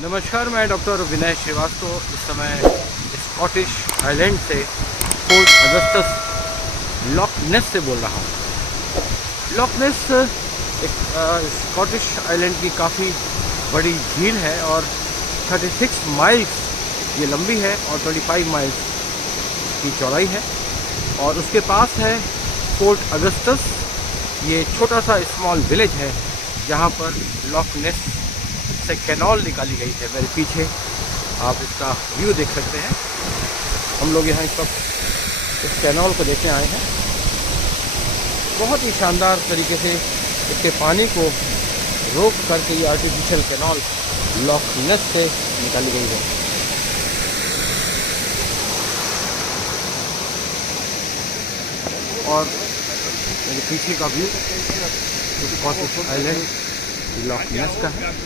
नमस्कार, मैं डॉक्टर विनय श्रीवास्तव इस समय स्कॉटिश आइलैंड से फोर्ट अगस्टस लॉक नेस से बोल रहा हूँ। लॉक नेस एक स्कॉटिश आइलैंड की काफ़ी बड़ी झील है और 36 माइल्स ये लंबी है और 25 माइल्स की चौड़ाई है। और उसके पास है फोर्ट अगस्टस, ये छोटा सा स्मॉल विलेज है जहाँ पर लॉक नेस से कैनाल निकाली गई है। मेरे पीछे आप इसका व्यू देख सकते हैं। हम लोग यहाँ इस वक्त इस कैनाल को देखने आए हैं। बहुत ही शानदार तरीके से इसके पानी को रोक करके ये आर्टिफिशियल कैनाल लॉक नेस से निकाली गई है। और मेरे पीछे का व्यू स्कॉटिश आइलैंड लॉक नेस का है।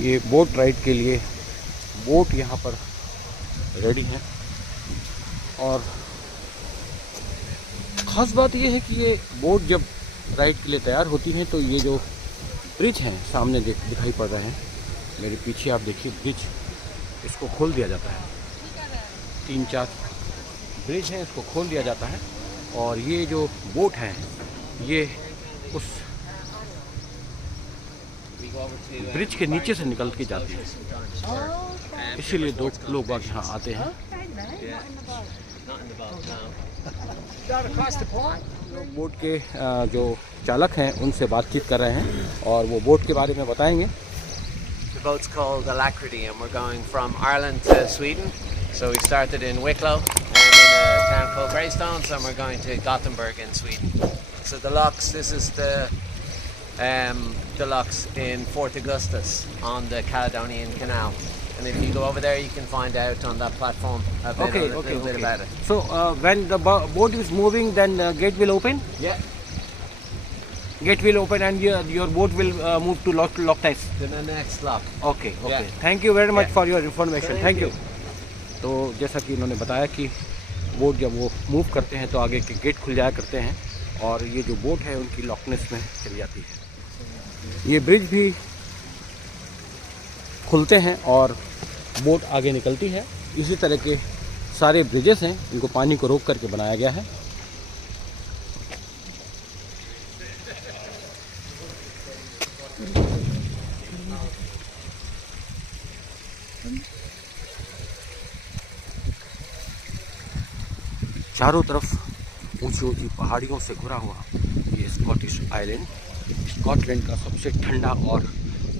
ये बोट राइड के लिए बोट यहाँ पर रेडी है। और ख़ास बात ये है कि ये बोट जब राइड के लिए तैयार होती हैं तो ये जो ब्रिज हैं सामने दिखाई पड़ रहे हैं, मेरे पीछे आप देखिए ब्रिज, इसको खोल दिया जाता है। 3-4 ब्रिज हैं, इसको खोल दिया जाता है और ये जो बोट हैं ये उस ब्रिज के नीचे से निकल के जाती है। इसीलिए दो लोग यहाँ आते हैं। बोट के जो चालक हैं उनसे बातचीत कर रहे हैं और वो बोट के बारे में बताएंगे। The boat's called Alacrity and we're going from Ireland to Sweden. So we started in Wicklow and in a town called Greystones, and we're going to Gothenburg in Sweden. So the locks, this is the locks in Fort Augustus on the Caledonian Canal. And if you go over there, you can find out on that platform a little bit about it. So when the boat is moving, then the gate will open? Yeah. Gate will open and your boat will move to Loch Ness? To the next lock. Okay. Yeah. Thank you very much for your information. Thank you. तो जैसा कि इन्होंने बताया कि boat जब वो move करते हैं तो आगे के गेट खुल जाया करते हैं और ये जो बोट है उनकी लॉक नेस में चली जाती है। ये ब्रिज भी खुलते हैं और बोट आगे निकलती है। इसी तरह के सारे ब्रिजेस हैं, इनको पानी को रोक करके बनाया गया है। चारों तरफ ऊंची ऊंची पहाड़ियों से घुरा हुआ ये स्कॉटिश आइलैंड स्कॉटलैंड का सबसे ठंडा और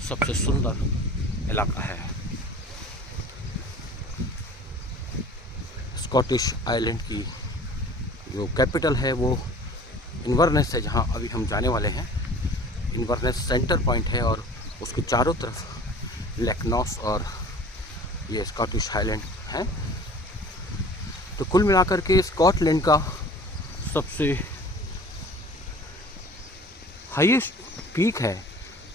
सबसे सुंदर इलाका है। स्कॉटिश आइलैंड की जो कैपिटल है वो इन्वर्नेस है, जहां अभी हम जाने वाले हैं। इन्वर्नेस सेंटर पॉइंट है और उसके चारों तरफ लेकनॉस और ये स्कॉटिश आइलैंड है। तो कुल मिलाकर के स्कॉटलैंड का सबसे हाईएस्ट पीक है।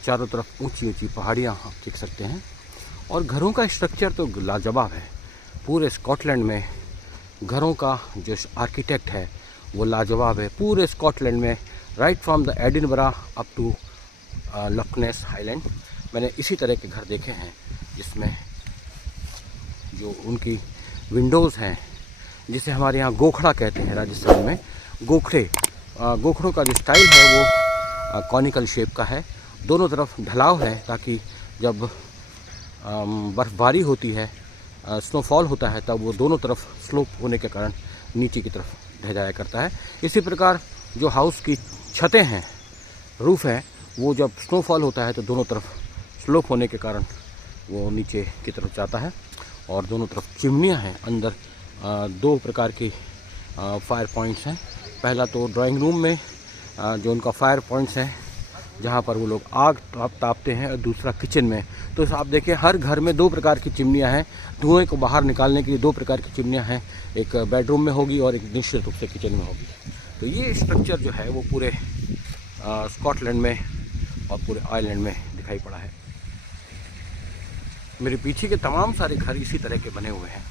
चारों तरफ ऊंची ऊंची पहाड़ियाँ आप देख सकते हैं और घरों का स्ट्रक्चर तो लाजवाब है। पूरे स्कॉटलैंड में घरों का जो आर्किटेक्ट है वो लाजवाब है। पूरे स्कॉटलैंड में right from the Edinburgh up to Loch Ness island मैंने इसी तरह के घर देखे हैं, जिसमें जो उनकी विंडोज़ हैं, जिसे हमारे यहाँ गोखड़ा कहते हैं राजस्थान में, गोखड़ों का जो स्टाइल है वो कॉनिकल शेप का है। दोनों तरफ ढलाव है ताकि जब बर्फ़बारी होती है, स्नोफॉल होता है, तब वो दोनों तरफ स्लोप होने के कारण नीचे की तरफ ढह जाया करता है। इसी प्रकार जो हाउस की छतें हैं, रूफ़ है, वो जब स्नोफॉल होता है तो दोनों तरफ स्लोप होने के कारण वो नीचे की तरफ जाता है। और दोनों तरफ चिमनियाँ हैं। अंदर 2 प्रकार की फायर पॉइंट्स हैं। पहला तो ड्राइंग रूम में जो उनका फायर पॉइंट्स हैं जहाँ पर वो लोग आग तापते हैं, और दूसरा किचन में। तो आप देखिए हर घर में 2 प्रकार की चिमनियाँ हैं। धुएँ को बाहर निकालने के लिए 2 प्रकार की चिमनियाँ हैं, एक बेडरूम में होगी और एक निश्चित रूप से किचन में होगी। तो ये स्ट्रक्चर जो है वो पूरे स्कॉटलैंड में और पूरे आयरलैंड में दिखाई पड़ा है। मेरे पीछे के तमाम सारे घर इसी तरह के बने हुए हैं।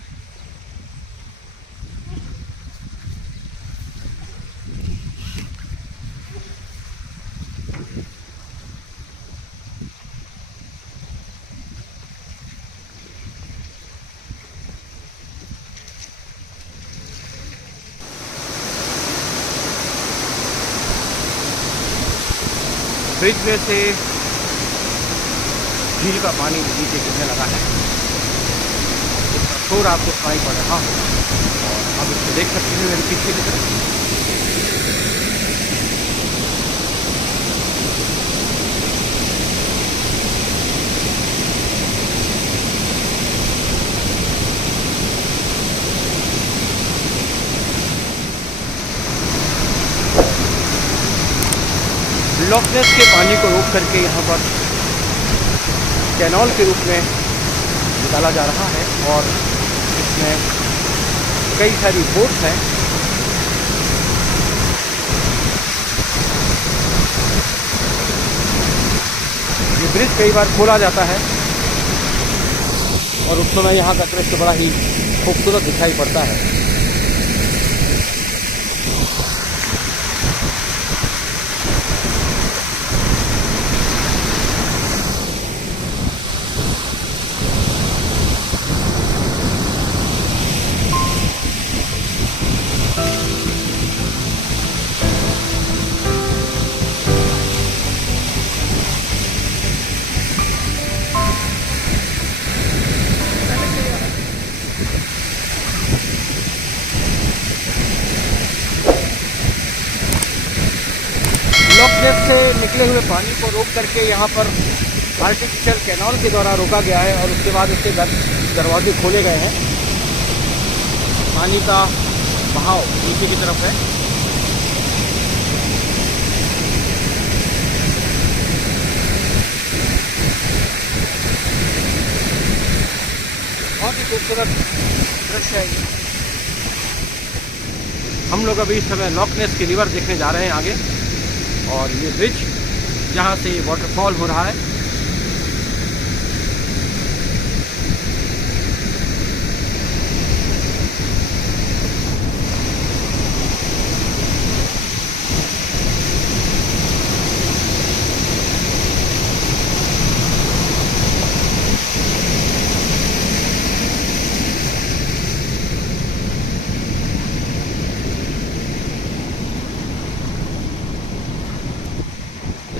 ब्रिज में से झील का पानी नीचे गिरने लगा है। इसका शोर आपको सुनाई पड़ रहा हो और आप इसको देख सकते हैं मेरे पीछे की तरफ। लॉक नेस के पानी को रोक करके यहाँ पर कैनाल के रूप में निकाला जा रहा है और इसमें कई सारी बोट्स हैं। ये ब्रिज कई बार खोला जाता है और उस समय यहाँ का दृश्य बड़ा ही खूबसूरत दिखाई पड़ता है। से निकले हुए पानी को रोक करके यहाँ पर आर्टिफिशियल कैनाल के द्वारा रोका गया है और उसके बाद उसके दरवाजे खोले गए हैं। पानी का बहाव नीचे की तरफ है। बहुत ही खूबसूरत दृश्य है। हम लोग अभी इस समय लॉक नेस के रिवर देखने जा रहे हैं आगे, और ये ब्रिज जहाँ से वाटरफॉल हो रहा है।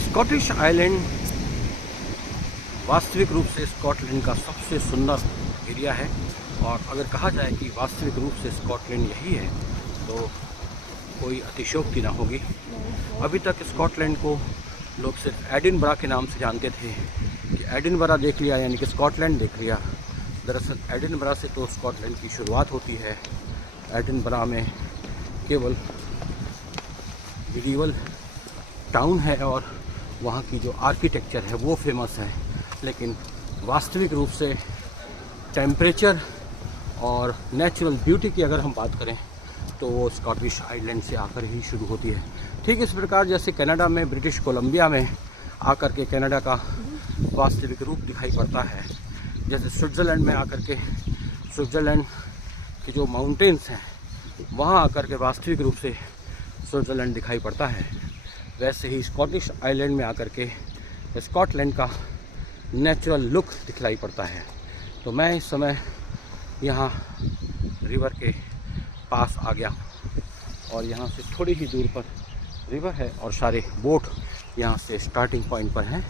स्कॉटिश आइलैंड वास्तविक रूप से स्कॉटलैंड का सबसे सुंदर एरिया है, और अगर कहा जाए कि वास्तविक रूप से स्कॉटलैंड यही है तो कोई अतिशयोक्ति ना होगी। अभी तक स्कॉटलैंड को लोग सिर्फ एडिनबरा के नाम से जानते थे कि एडिनबरा देख लिया यानी कि स्कॉटलैंड देख लिया। दरअसल एडिनबरा से तो स्कॉटलैंड की शुरुआत होती है। एडिनबरा में केवल मिडीवल टाउन है और वहाँ की जो आर्किटेक्चर है वो फेमस है, लेकिन वास्तविक रूप से टेम्परेचर और नेचुरल ब्यूटी की अगर हम बात करें तो वो स्कॉटिश आइलैंड से आकर ही शुरू होती है। ठीक इस प्रकार जैसे कनाडा में, ब्रिटिश कोलंबिया में आकर के कनाडा का वास्तविक रूप दिखाई पड़ता है, जैसे स्विट्ज़रलैंड में आकर के स्विट्ज़रलैंड के जो माउंटेन्स हैं वहाँ आकर के वास्तविक रूप से स्विट्ज़रलैंड दिखाई पड़ता है, वैसे ही स्कॉटिश आइलैंड में आकर के स्कॉटलैंड का नेचुरल लुक दिखलाई पड़ता है। तो मैं इस समय यहाँ रिवर के पास आ गया हूँ और यहाँ से थोड़ी ही दूर पर रिवर है और सारे बोट यहाँ से स्टार्टिंग पॉइंट पर हैं।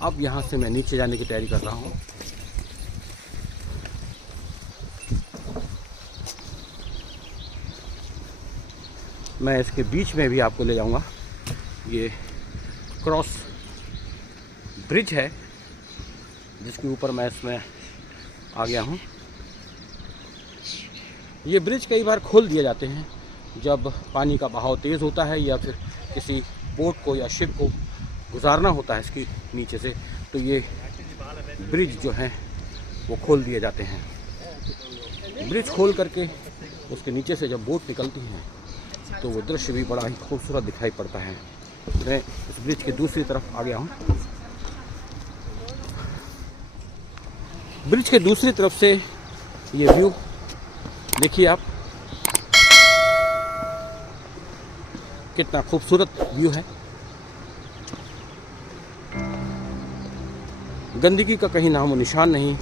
अब यहाँ से मैं नीचे जाने की तैयारी कर रहा हूँ। मैं इसके बीच में भी आपको ले जाऊँगा। ये क्रॉस ब्रिज है जिसके ऊपर मैं इसमें आ गया हूँ। ये ब्रिज कई बार खोल दिए जाते हैं जब पानी का बहाव तेज़ होता है या फिर किसी बोट को या शिप को गुजारना होता है इसकी नीचे से, तो ये ब्रिज जो हैं वो खोल दिए जाते हैं। ब्रिज खोल करके उसके नीचे से जब बोट निकलती हैं तो वो दृश्य भी बड़ा ही खूबसूरत दिखाई पड़ता है। मैं इस ब्रिज के दूसरी तरफ आ गया हूँ। ब्रिज के दूसरी तरफ से ये व्यू देखिए आप, कितना खूबसूरत व्यू है। गंदगी का कहीं नामो निशान नहीं।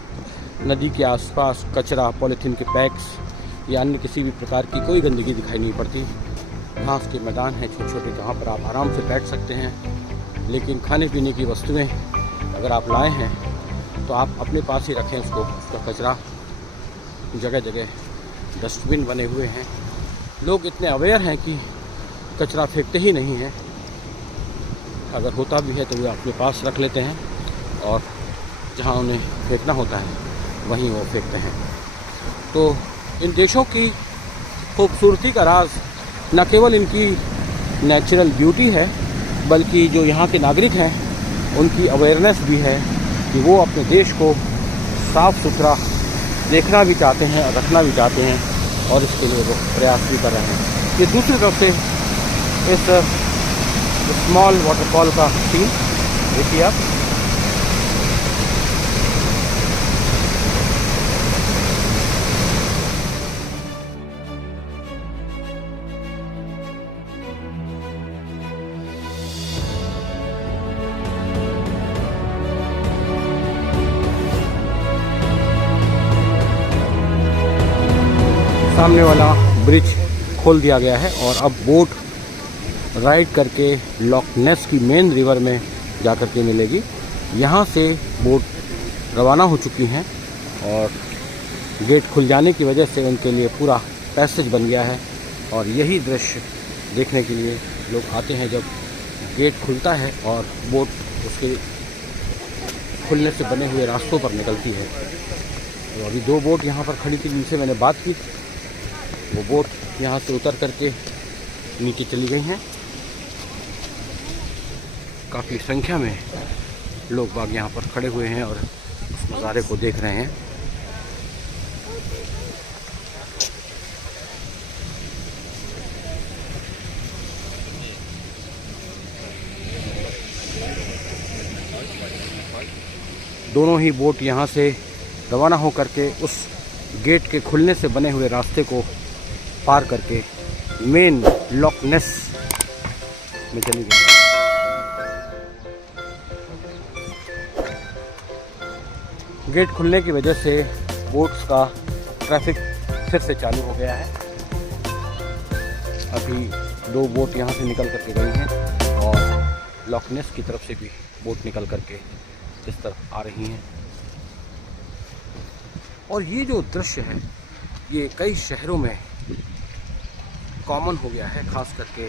नदी के आसपास कचरा, पॉलीथीन के पैक्स या अन्य किसी भी प्रकार की कोई गंदगी दिखाई नहीं पड़ती। घास के मैदान हैं छोटे छोटे, जहाँ पर आप आराम से बैठ सकते हैं। लेकिन खाने पीने की वस्तुएं अगर आप लाए हैं तो आप अपने पास ही रखें उसको। उसका कचरा जगह जगह डस्टबिन बने हुए हैं। लोग इतने अवेयर हैं कि कचरा फेंकते ही नहीं हैं। अगर होता भी है तो वे अपने पास रख लेते हैं और जहाँ उन्हें फेंकना होता है वहीं वो फेंकते हैं। तो इन देशों की खूबसूरती का राज न केवल इनकी नेचुरल ब्यूटी है, बल्कि जो यहाँ के नागरिक हैं उनकी अवेयरनेस भी है कि वो अपने देश को साफ़ सुथरा देखना भी चाहते हैं और रखना भी चाहते हैं, और इसके लिए वो प्रयास भी कर रहे हैं। ये दूसरी तरफ से इस स्मॉल वाटरफॉल का सीन देखिए आप। सामने वाला ब्रिज खोल दिया गया है और अब बोट राइड करके लॉक नेस की मेन रिवर में जा कर के मिलेगी। यहाँ से बोट रवाना हो चुकी हैं और गेट खुल जाने की वजह से उनके लिए पूरा पैसेज बन गया है। और यही दृश्य देखने के लिए लोग आते हैं जब गेट खुलता है और बोट उसके खुलने से बने हुए रास्तों पर निकलती है। तो अभी 2 बोट यहाँ पर खड़ी थी, जिनसे मैंने बात की। वो बोट यहाँ से उतर करके नीचे चली गई हैं। काफ़ी संख्या में लोग बाग यहाँ पर खड़े हुए हैं और उस नज़ारे को देख रहे हैं। दोनों ही बोट यहाँ से रवाना हो करके उस गेट के खुलने से बने हुए रास्ते को पार करके मेन लॉक नेस में चली गई। गेट खुलने की वजह से बोट्स का ट्रैफिक फिर से चालू हो गया है। अभी 2 बोट यहाँ से निकल करके गई हैं और लॉक नेस की तरफ से भी बोट निकल करके इस तरफ आ रही हैं। और ये जो दृश्य है ये कई शहरों में कॉमन हो गया है। ख़ास करके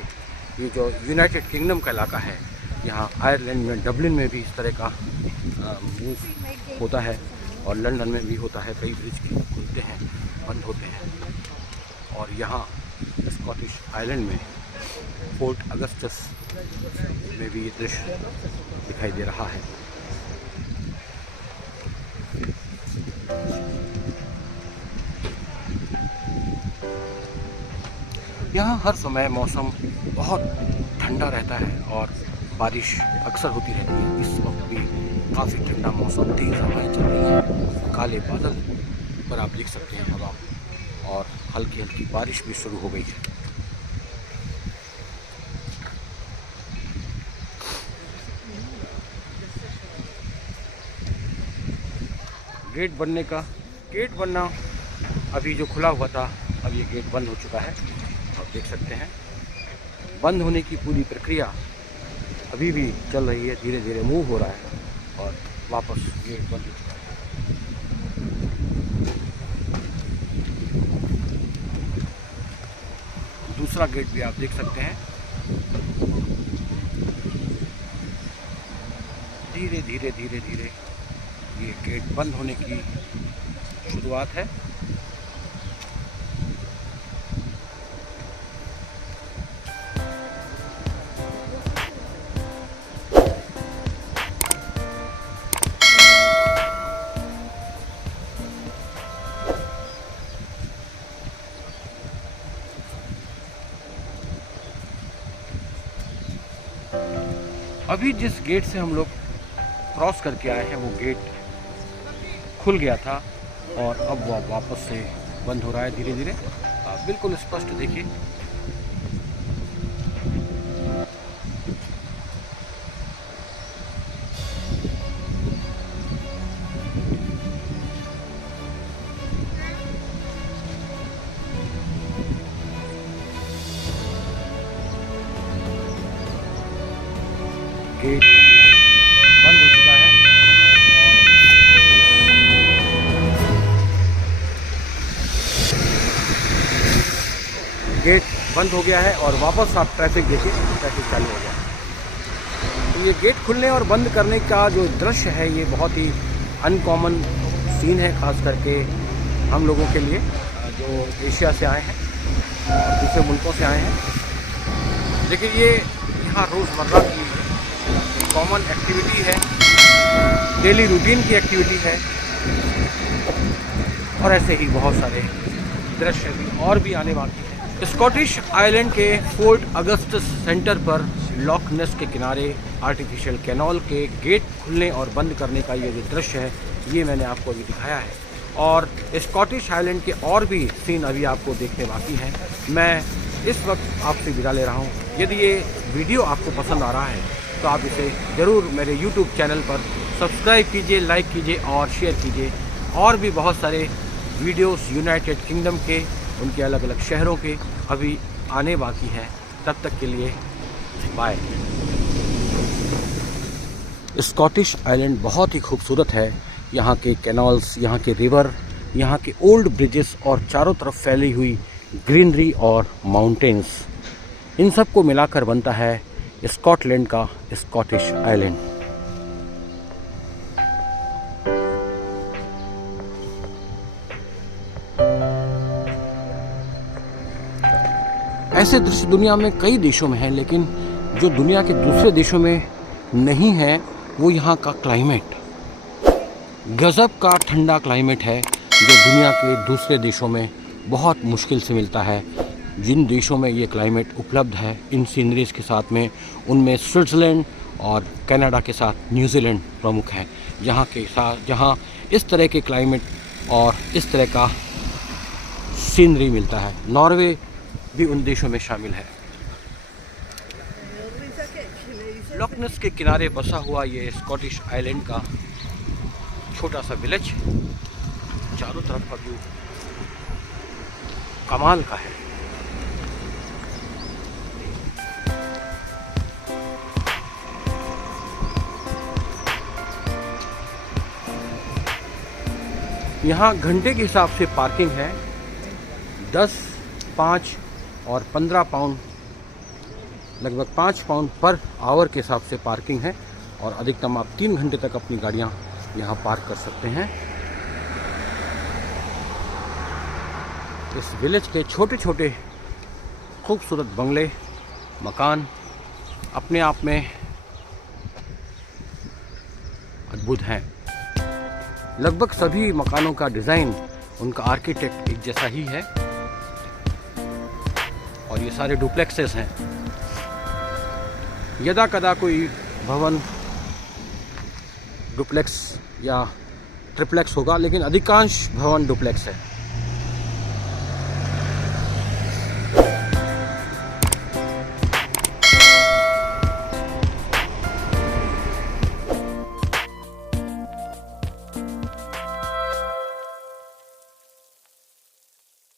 ये जो यूनाइटेड किंगडम का इलाका है, यहाँ आयरलैंड में, डबलिन में भी इस तरह का मूव होता है और लंदन में भी होता है। कई ब्रिज खुलते हैं, बंद होते हैं। और यहाँ स्कॉटिश आइलैंड में फोर्ट अगस्टस में भी ये दृश्य दिखाई दे रहा है। यहाँ हर समय मौसम बहुत ठंडा रहता है और बारिश अक्सर होती रहती है। इस वक्त भी काफ़ी ठंडा मौसम, तेज हवाएं चल रही हैं, काले बादल पर आप देख सकते हैं हवा, और हल्की हल्की बारिश भी शुरू हो गई है। गेट बनना अभी जो खुला हुआ था, अब ये गेट बंद हो चुका है। आप देख सकते हैं बंद होने की पूरी प्रक्रिया अभी भी चल रही है, धीरे धीरे मूव हो रहा है और वापस गेट बंद हो चुका है। दूसरा गेट भी आप देख सकते हैं, धीरे धीरे धीरे धीरे ये गेट बंद होने की शुरुआत है। अभी जिस गेट से हम लोग क्रॉस करके आए हैं वो गेट खुल गया था और अब वो वापस से बंद हो रहा है धीरे धीरे। आप बिल्कुल स्पष्ट देखिए। गेट बंद हो चुका है गेट बंद हो गया है और वापस आप ट्रैफिक देखिए, ट्रैफिक चालू हो गया। तो ये गेट खुलने और बंद करने का जो दृश्य है ये बहुत ही अनकॉमन सीन है, खास करके हम लोगों के लिए जो एशिया से आए हैं और दूसरे मुल्कों से आए हैं। लेकिन ये यहाँ रोज़मर्रा की कॉमन एक्टिविटी है, डेली रूटीन की एक्टिविटी है। और ऐसे ही बहुत सारे दृश्य भी और भी आने बाकी हैं। स्कॉटिश आइलैंड के फोर्ट अगस्टस सेंटर पर लॉक नेस के किनारे आर्टिफिशियल कैनाल के गेट खुलने और बंद करने का ये जो दृश्य है ये मैंने आपको अभी दिखाया है। और स्कॉटिश आइलैंड के और भी सीन अभी आपको देखने बाकी हैं। मैं इस वक्त आपसे विदा ले रहा हूँ। यदि ये वीडियो आपको पसंद आ रहा है तो आप इसे ज़रूर मेरे YouTube चैनल पर सब्सक्राइब कीजिए, लाइक कीजिए और शेयर कीजिए। और भी बहुत सारे वीडियोस यूनाइटेड किंगडम के, उनके अलग अलग शहरों के अभी आने बाकी हैं। तब तक के लिए बाय। स्कॉटिश आइलैंड बहुत ही खूबसूरत है। यहाँ के कैनाल्स, यहाँ के रिवर, यहाँ के ओल्ड ब्रिजेस और चारों तरफ फैली हुई ग्रीनरी और माउंटेन्स, इन सब को मिलाकर बनता है स्कॉटलैंड का स्कॉटिश आइलैंड। ऐसे दृश्य दुनिया में कई देशों में हैं, लेकिन जो दुनिया के दूसरे देशों में नहीं है वो यहाँ का क्लाइमेट। गजब का ठंडा क्लाइमेट है जो दुनिया के दूसरे देशों में बहुत मुश्किल से मिलता है। जिन देशों में ये क्लाइमेट उपलब्ध है इन सीनरीज के साथ में, उनमें स्विट्ज़रलैंड और कनाडा के साथ न्यूजीलैंड प्रमुख है, जहाँ इस तरह के क्लाइमेट और इस तरह का सीनरी मिलता है। नॉर्वे भी उन देशों में शामिल है। लॉक नेस के किनारे बसा हुआ ये स्कॉटिश आइलैंड का छोटा सा विलेज, चारों तरफ का व्यू कमाल का है। यहाँ घंटे के हिसाब से पार्किंग है। 10, 5 और 15 पाउंड, लगभग 5 पाउंड पर आवर के हिसाब से पार्किंग है। और अधिकतम आप 3 घंटे तक अपनी गाड़ियाँ यहाँ पार्क कर सकते हैं। इस विलेज के छोटे छोटे खूबसूरत बंगले, मकान अपने आप में अद्भुत हैं। लगभग सभी मकानों का डिज़ाइन, उनका आर्किटेक्ट एक जैसा ही है और ये सारे डुप्लेक्सेस हैं। यदा कदा कोई भवन डुप्लेक्स या ट्रिप्लेक्स होगा, लेकिन अधिकांश भवन डुप्लेक्स है।